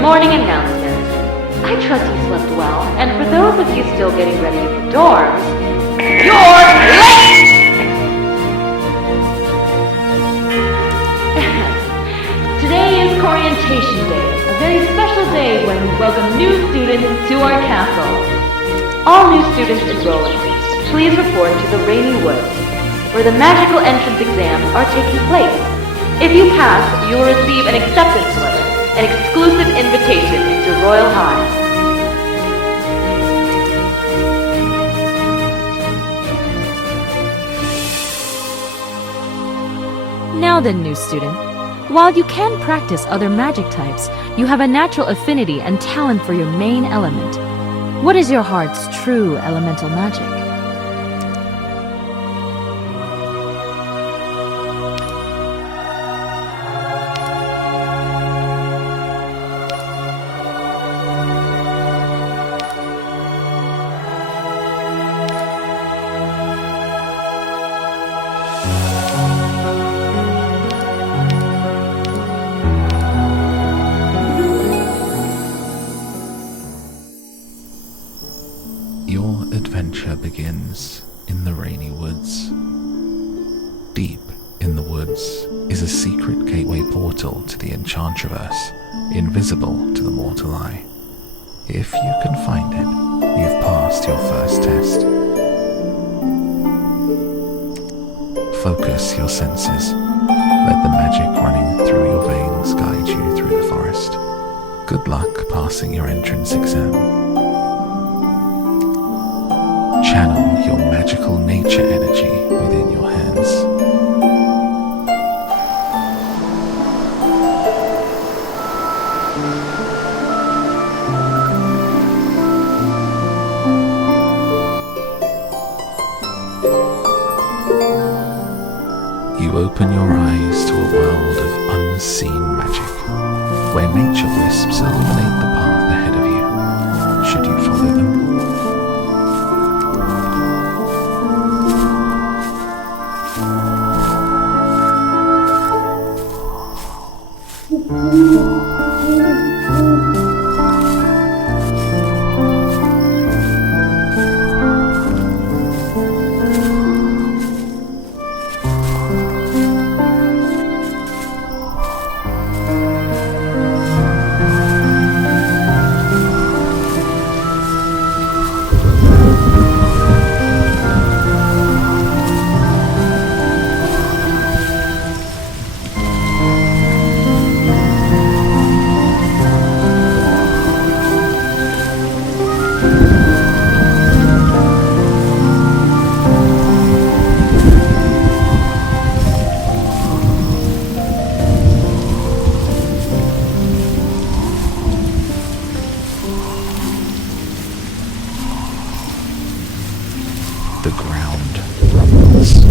morning announcement. I trust you slept well, and for those of you still getting ready for dorms, you're late! Today is Orientation Day, a very special day when we welcome new students to our castle. All new students enrolling, please report to the Rainy Woods, where the magical entrance exams are taking place. If you pass, you will receive an acceptance letter, an exclusive invitation into Royal High. Now then, new student. While you can practice other magic types, you have a natural affinity and talent for your main element. What is your heart's true elemental magic? Your adventure begins in the Rainy Woods. Deep in the woods is a secret gateway portal to the Enchantraverse, invisible to the mortal eye. If you can find it, you've passed your first test. Focus your senses. Let the magic running through your veins guide you through the forest. Good luck passing your entrance exam. Channel your magical nature energy within your hands. You open your eyes to a world of unseen magic, where nature wisps illuminate the path ahead of you, should you follow them. The ground rumbles.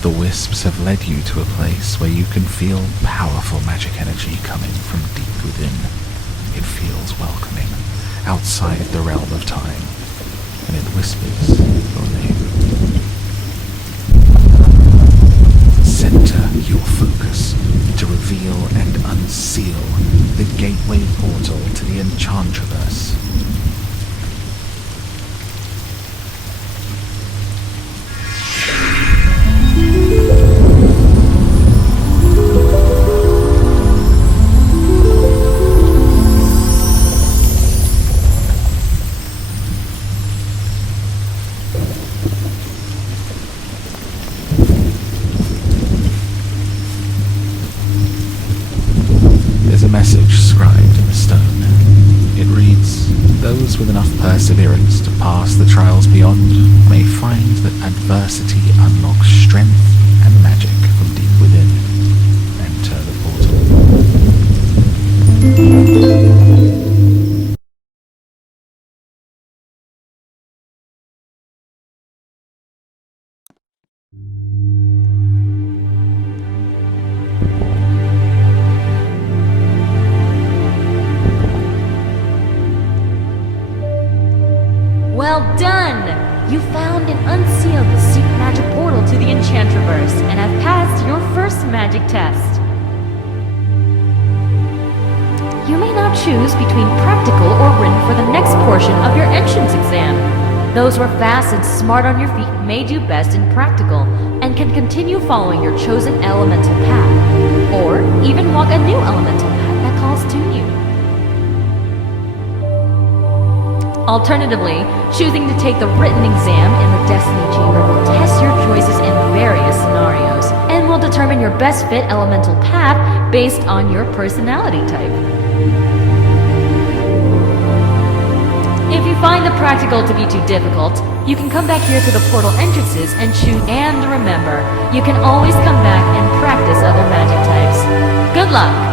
The wisps have led you to a place where you can feel powerful magic energy coming from deep within. It feels welcoming, outside the realm of time, and it whispers your name. Center your focus to reveal and unseal the gateway portal to the Enchantraverse. A message scribed in the stone. It reads, "Those with enough perseverance to pass the trials beyond may find that adversity unlocks strength and magic from deep within. Enter the portal." Well done! You found and unsealed the secret magic portal to the Enchantraverse and have passed your first magic test. now choose between practical or written for the next portion of your entrance exam. Those who are fast and smart on your feet may do best in practical and can continue following your chosen elemental path, or even walk a new elemental path that calls to you. Alternatively, choosing to take the written exam in the Destiny Chamber will test your choices in various scenarios and will determine your best fit elemental path based on your personality type. If you find the practical to be too difficult, you can come back here to the portal entrances and choose. And remember, you can always come back and practice other magic types. Good luck!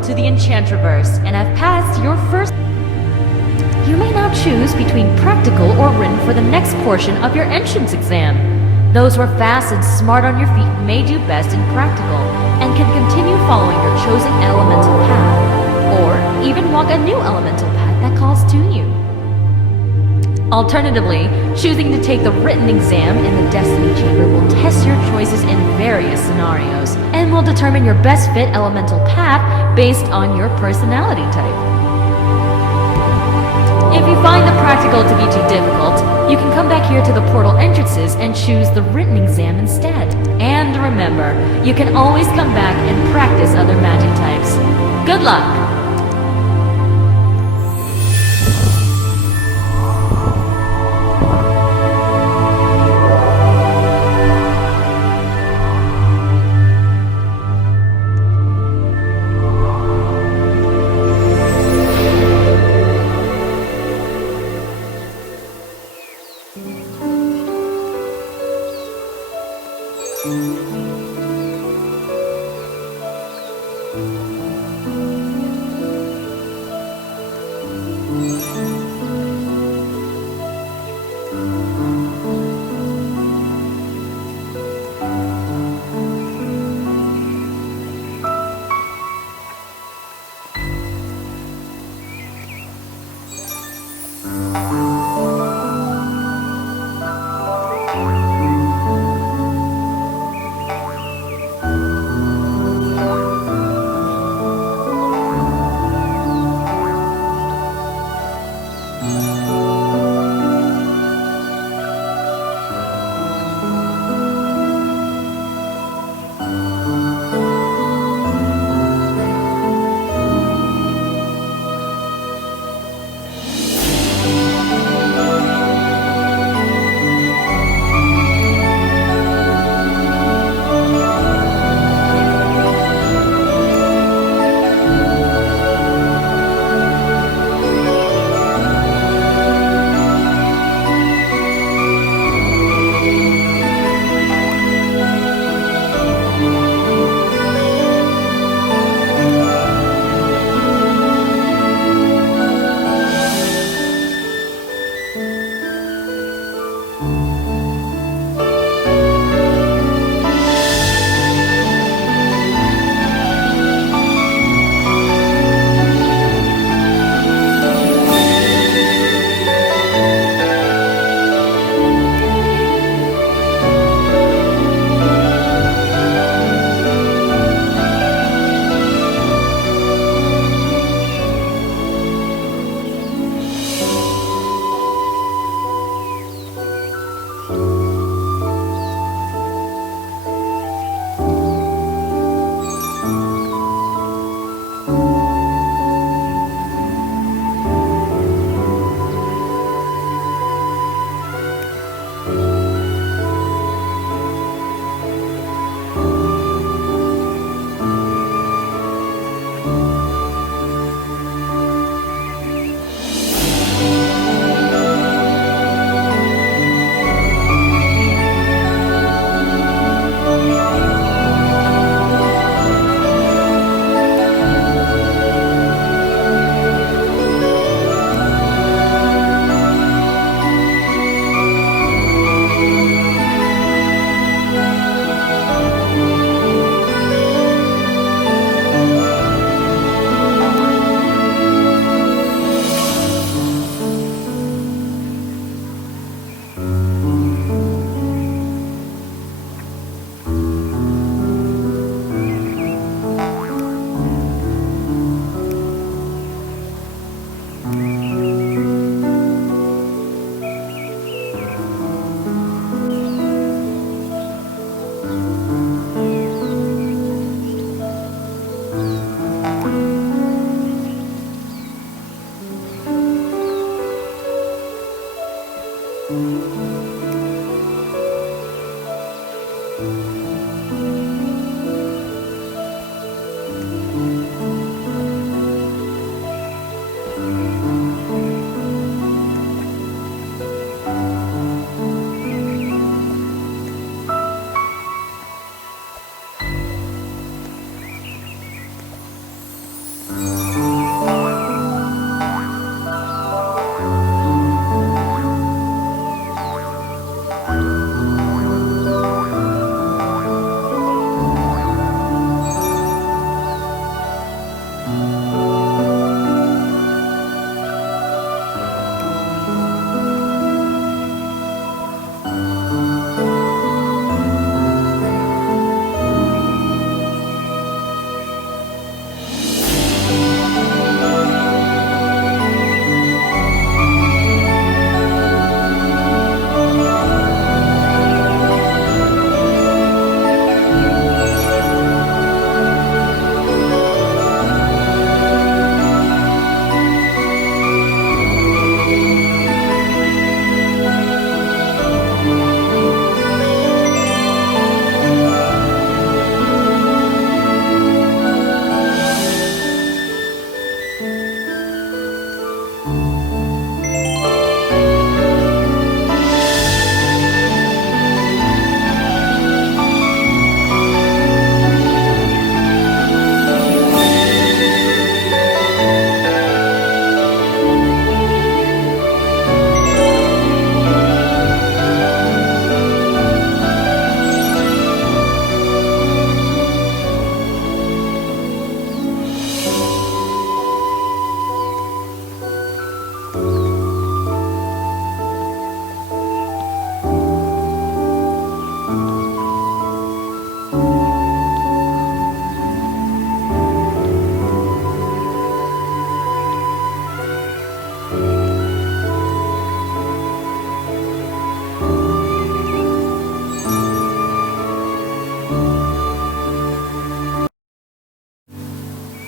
To the Enchantraverse and have passed your first. You may now choose between practical or written for the next portion of your entrance exam. Those who are fast and smart on your feet may do best in practical and can continue following your chosen elemental path, or even walk a new elemental path that calls to you. Alternatively, choosing to take the written exam in the Destiny Chamber will test your choices in various scenarios and will determine your best fit elemental path based on your personality type. If you find the practical to be too difficult, you can come back here to the portal entrances and choose the written exam instead. And remember, you can always come back and practice other magic types. Good luck!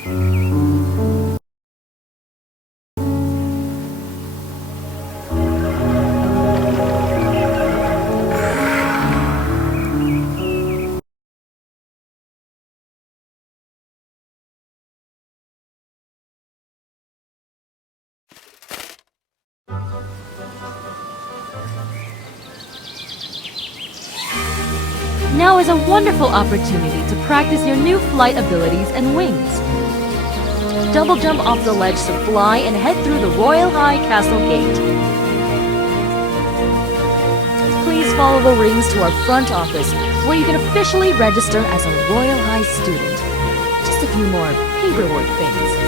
Now is a wonderful opportunity to practice your new flight abilities and wings. Double jump off the ledge to fly and head through the Royal High Castle Gate. Please follow the rings to our front office, where you can officially register as a Royal High student. Just a few more paperwork things.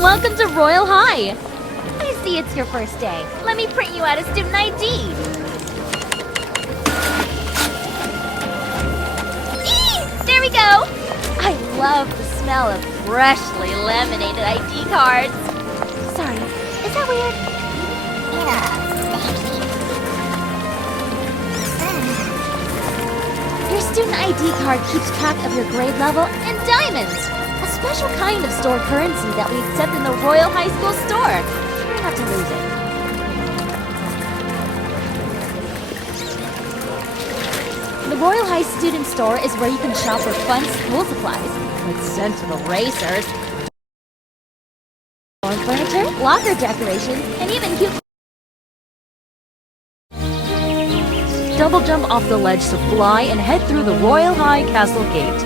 Welcome to Royal High! I see it's your first day. Let me print you out a student ID. Eee! There we go! I love the smell of freshly laminated ID cards. Sorry, is that weird? Your student ID card keeps track of your grade level and diamonds. A special kind of stored currency that we accept in the Royal High School store. Try not to lose it. The Royal High Student Store is where you can shop for fun school supplies, like sensible racers, lawn furniture, locker decorations, and even cute. Double jump off the ledge to fly and head through the Royal High Castle Gate.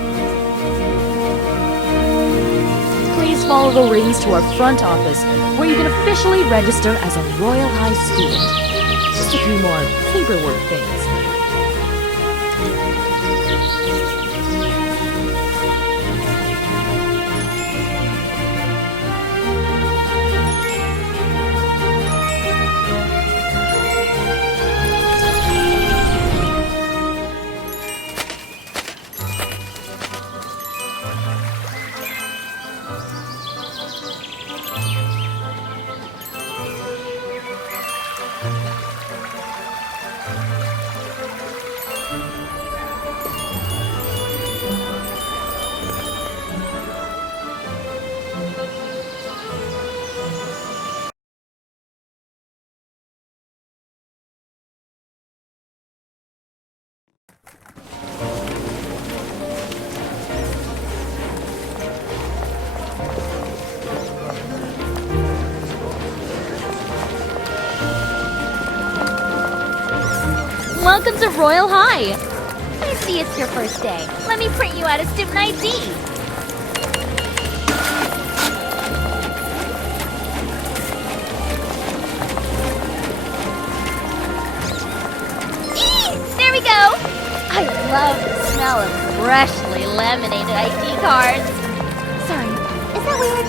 Please follow the rings to our front office, where you can officially register as a Royal High student. Just a few more paperwork things. Welcome to Royal High! I see it's your first day. Let me print you out a student ID. Eee! There we go! I love the smell of freshly laminated ID cards. Sorry, is that weird?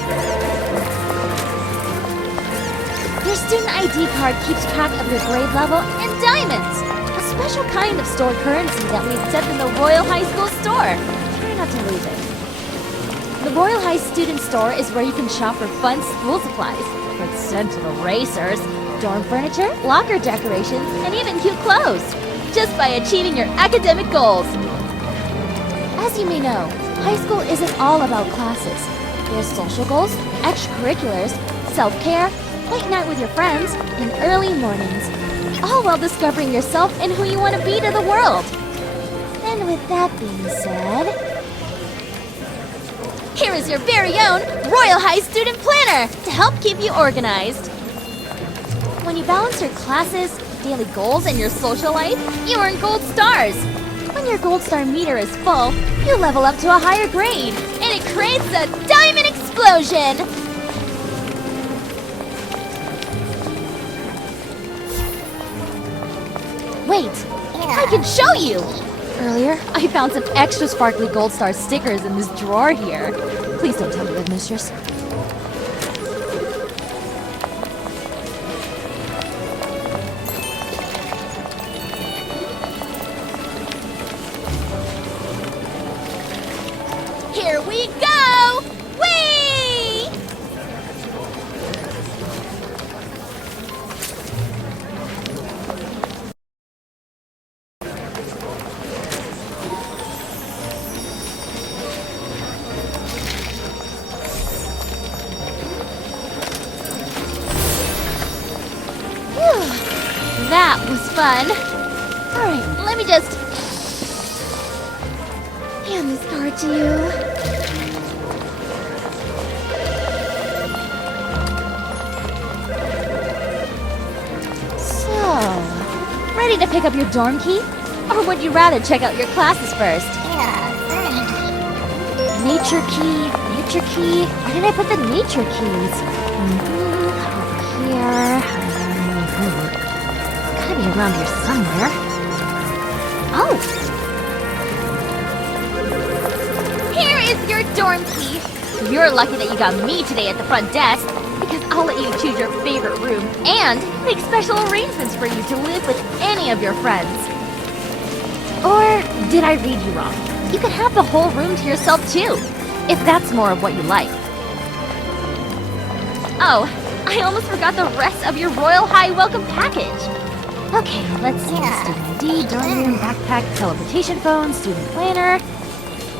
Your student ID card keeps track of your grade level and diamonds. A special kind of stored currency that we accept in the Royal High School store. Try not to lose it. The Royal High Student Store is where you can shop for fun school supplies, like sensible racers, dorm furniture, locker decorations, and even cute clothes, just by achieving your academic goals. As you may know, high school isn't all about classes. There's social goals, extracurriculars, self-care, late night with your friends, and early mornings, all while discovering yourself and who you want to be to the world. And with that being said, here is your very own Royal High Student Planner to help keep you organized. When you balance your classes, daily goals, and your social life, you earn gold stars. When your gold star meter is full, you level up to a higher grade, and it creates a diamond explosion! Wait, I can show you! Earlier, I found some extra sparkly gold star stickers in this drawer here. Please don't tell me, mistress. Here we go! Whee! That was fun. Alright, let me just hand this card to you. So, ready to pick up your dorm key? Or would you rather check out your classes first? Nature key, nature key. Where did I put the nature keys? Over here. Gotta be around here somewhere. Oh! Here is your dorm key. You're lucky that you got me today at the front desk, because I'll let you choose your favorite room and make special arrangements for you to live with any of your friends. Or did I read you wrong? You could have the whole room to yourself too, if that's more of what you like. Oh, I almost forgot the rest of your Royal High welcome package. Okay, let's see. Student ID, dorm room, backpack, teleportation phone, student planner.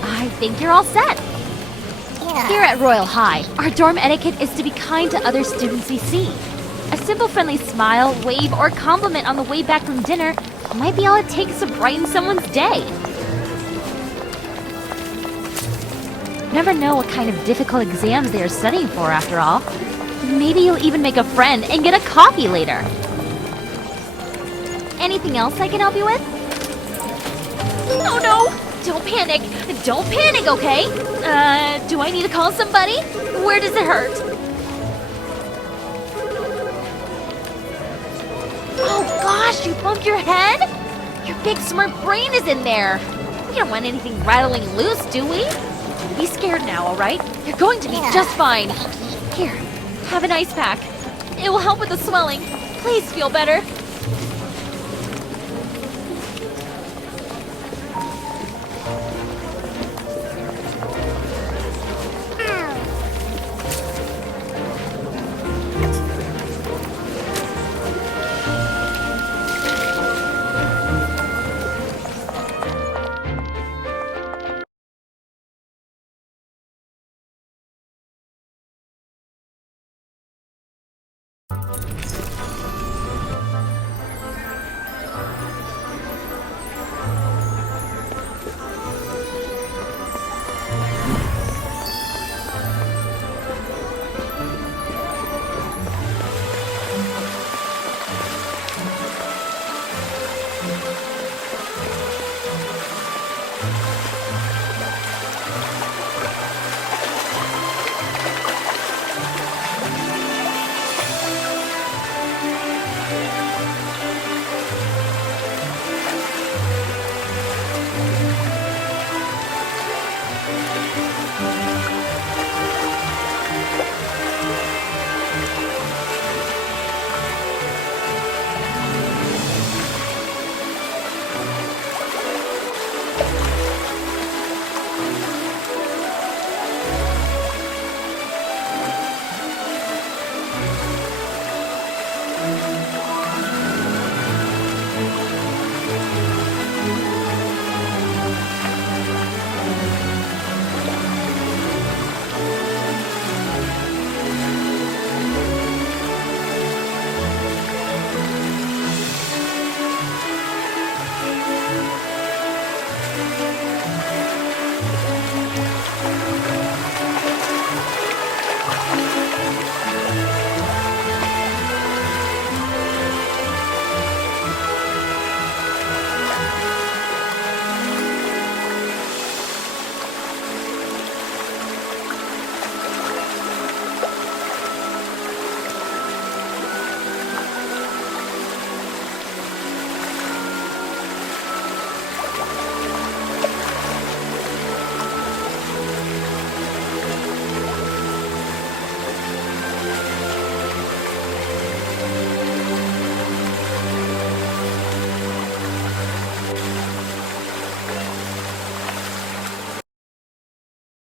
I think you're all set. Here at Royal High, our dorm etiquette is to be kind to other students we see. A simple friendly smile, wave, or compliment on the way back from dinner might be all it takes to brighten someone's day. Never know what kind of difficult exams they are studying for, after all. Maybe you'll even make a friend and get a coffee later. Anything else I can help you with? Oh no! Don't panic! Don't panic, okay? Do I need to call somebody? Where does it hurt? Oh gosh, you bumped your head? Your big smart brain is in there. We don't want anything rattling loose, do we? Don't be scared now, alright? You're going to be just fine. Here, have an ice pack. It will help with the swelling. Please feel better.